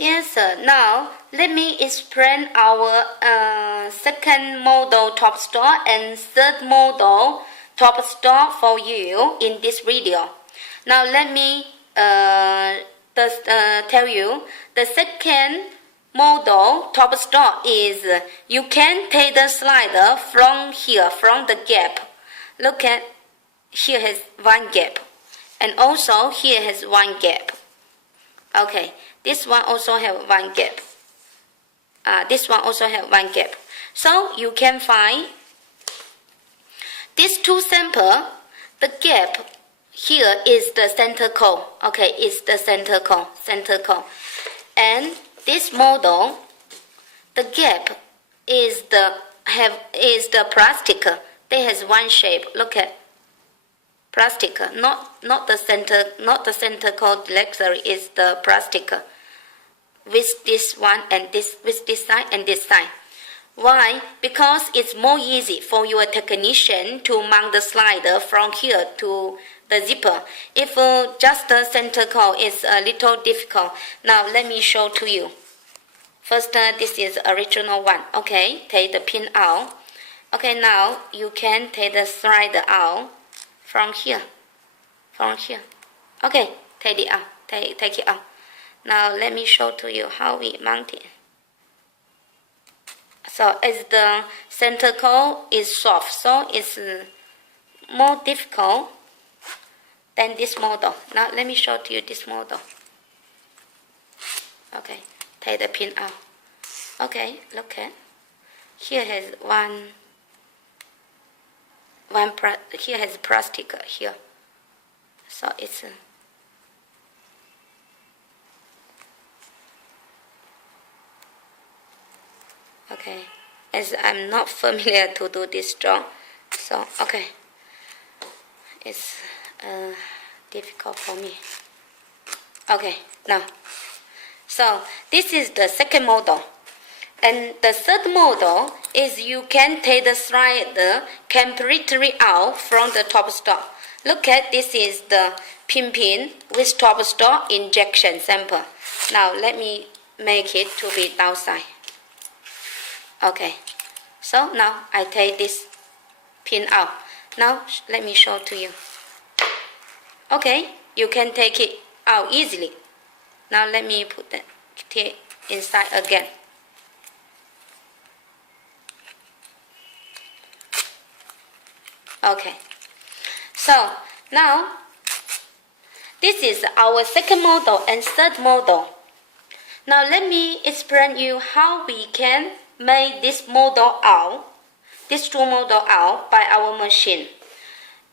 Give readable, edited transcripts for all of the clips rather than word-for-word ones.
Dear sir, now let me explain our second model top store and third model top store for you in this video. Now let me tell you the second model top store is you can take the slider from here, from the gap. Look at here has one gap, and also here has one gap. Okay, this one also have one gap. This one also have one gap. So you can find these two sample. The gap here is the center core. Okay, it's the center core. And this model, the gap is the plastic. They has one shape. Look at plastic, not the center core directly, is the plastic with this one and this, with this side and this side. Why? Because it's more easy for your technician to mount the slider from here to the zipper. If just the center core is a little difficult. Now let me show to you. First, this is original one. Okay, take the pin out. Okay, now you can take the slider out from here. Okay, take it out. Take it out. Now let me show to you how we mount it. So as the center core is soft, so it's more difficult than this model. Now let me show to you this model. Okay, take the pin out. Okay, look at here has here has plastic here, so it's okay. As I'm not familiar to do this job, so okay, it's difficult for me. Okay, now, so this is the second model. And the third model is you can take the slider completely out from the top store. Look at this is the pin with top store injection sample. Now let me make it to be downside. Okay, so now I take this pin out. Now let me show to you. Okay, you can take it out easily. Now let me put it inside again. Okay, so now this is our second model and third model. Now let me explain you how we can make this model out, these two model out by our machine.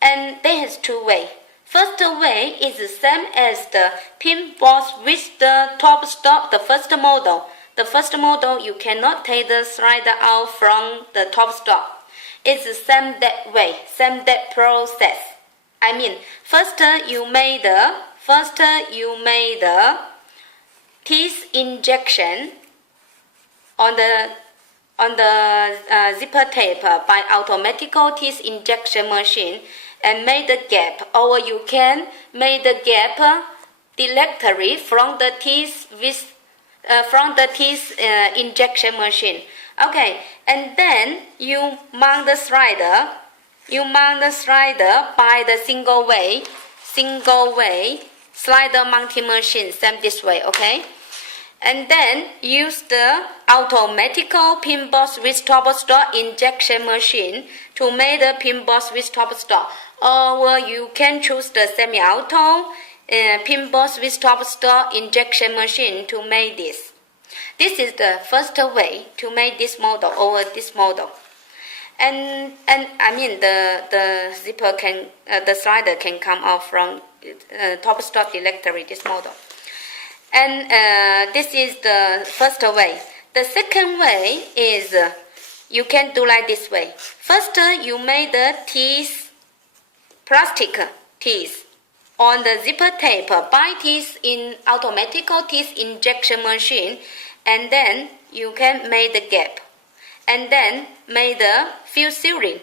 And there is two ways. First way is the same as the pin box with the top stop, the first model. The first model you cannot take the slider out from the top stop. It's the same that way, same that process. I mean, first you made the teeth injection on the zipper tape by automatic teeth injection machine and made the gap, or you can make the gap directly from the teeth with injection machine. Okay, and then you mount the slider. By the single way slider mounting machine, same this way. Okay, and then use the automatic pin box with top store injection machine to make the pin box with top store, or you can choose the semi-auto pin box with top store injection machine to make this. This is the first way to make this model over this model, and I mean the zipper can the slider can come out from top stop directory, this model, and this is the first way. The second way is you can do like this way. First you make the teeth, plastic teeth on the zipper tape by teeth in automatic teeth injection machine. And then you can make the gap, and then make the fill sealing,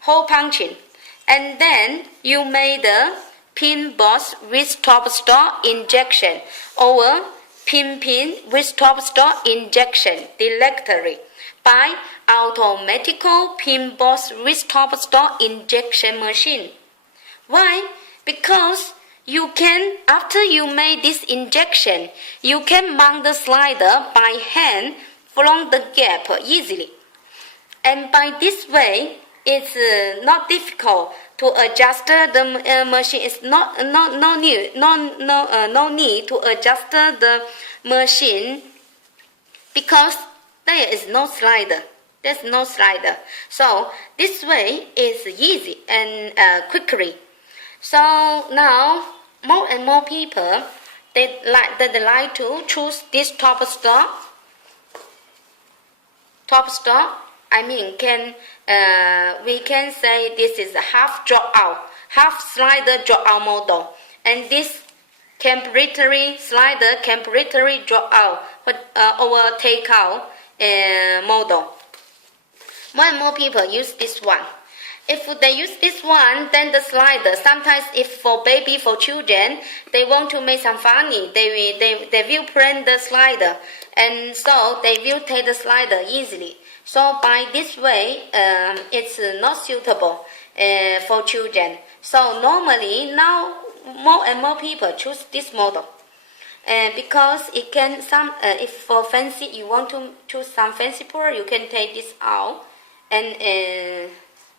hole punching, and then you make the pin box with top store injection, or pin with top stop injection directly by automatical pin boss with top stop injection machine. Why? Because you can, after you make this injection, you can mount the slider by hand from the gap easily. And by this way, it's not difficult to adjust the machine. It's no need to adjust the machine because there is no slider. There's no slider. So this way is easy and quickly. So now more and more people they like to choose this top stop. I mean, we can say this is a half drop out, half slider drop out model, and this completely slider, completely drop out or take out model. More and more people use this one. If they use this one, then the slider, sometimes if for baby, for children, they want to make some funny, they will print the slider, and so they will take the slider easily. So by this way, it's not suitable for children. So normally now more and more people choose this model, because it can if for fancy you want to choose some fancy pearl, you can take this out and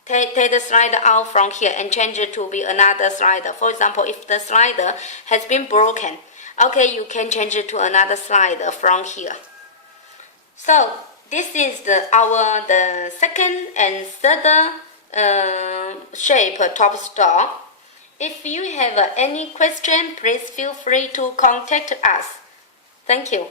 take the slider out from here and change it to be another slider. For example, if the slider has been broken, okay, you can change it to another slider from here. So this is the second and third shape top stop. If you have any question, please feel free to contact us. Thank you.